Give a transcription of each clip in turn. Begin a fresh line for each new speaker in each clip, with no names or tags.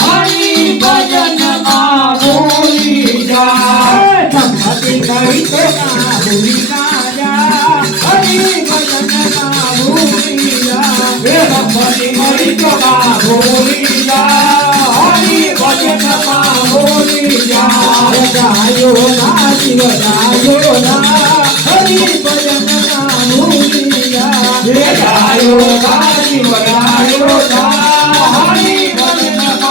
Hari bhajan na bhuli ya, hari bhajan na bhuli
ya,
ગાયો ગાડી વગાડ્યો તારી મનમાં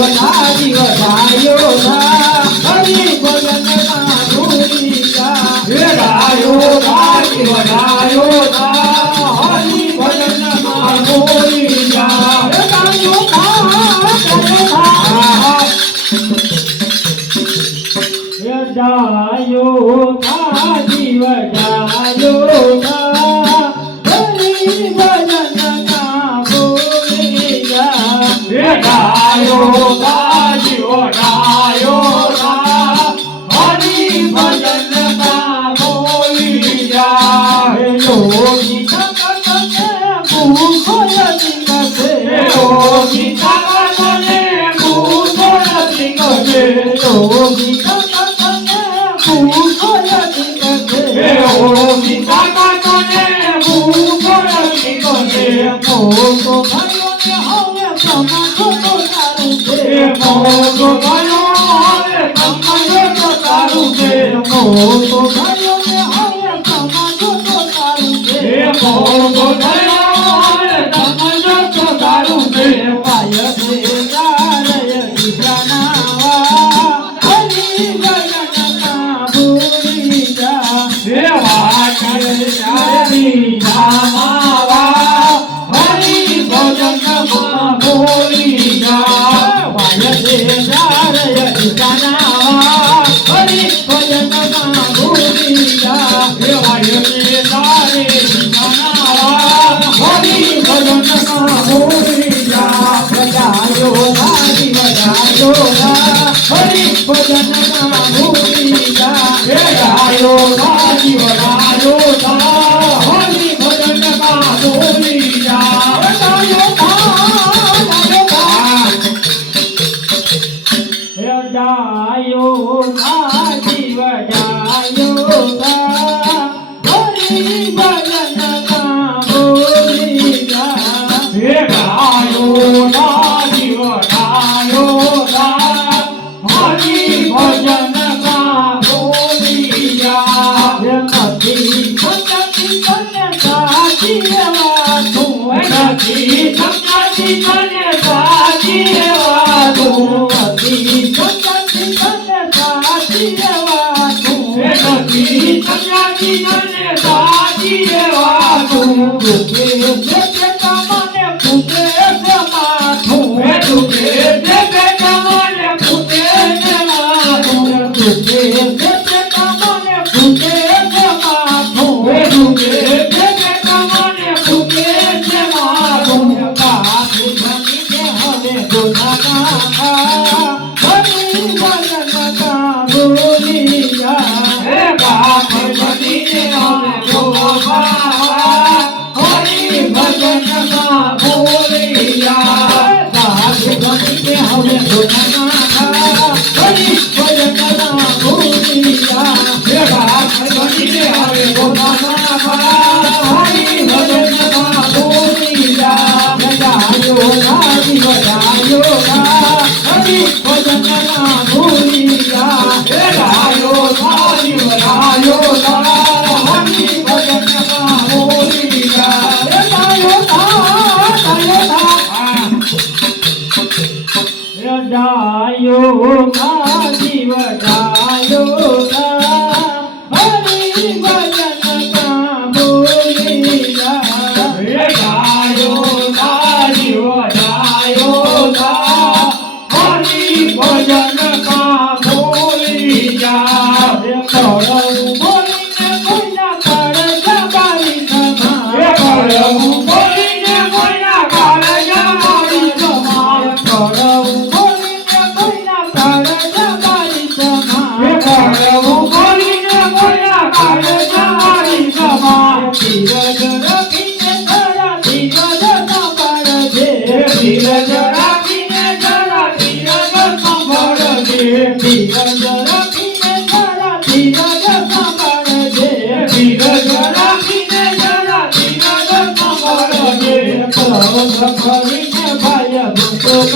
我男里第一个 ભજન ના ભૂમિકા
ગાયો ગાયો ગાયો 有点少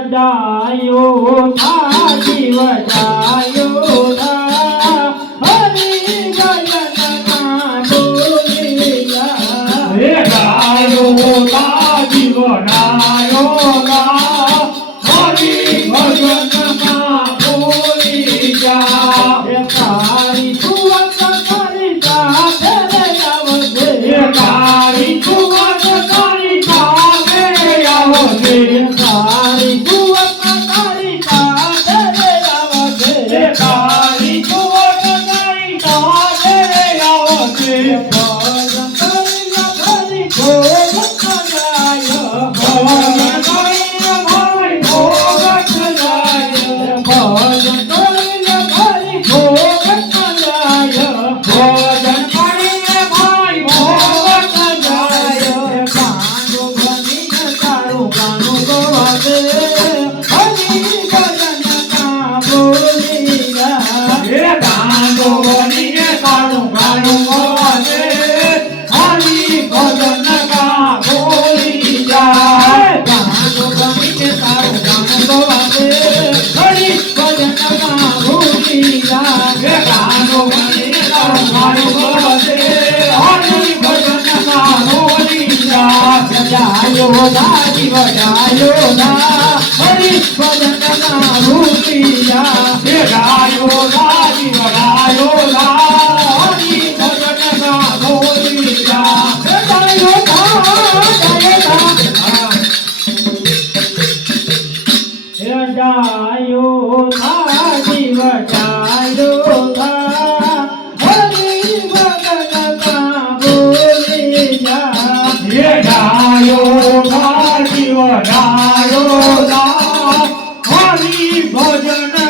ડાયો થા જીવ ડાયો olham ના જીવ ગાયો ના હરી ભજનમાં ભૂલી
ભજન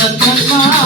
the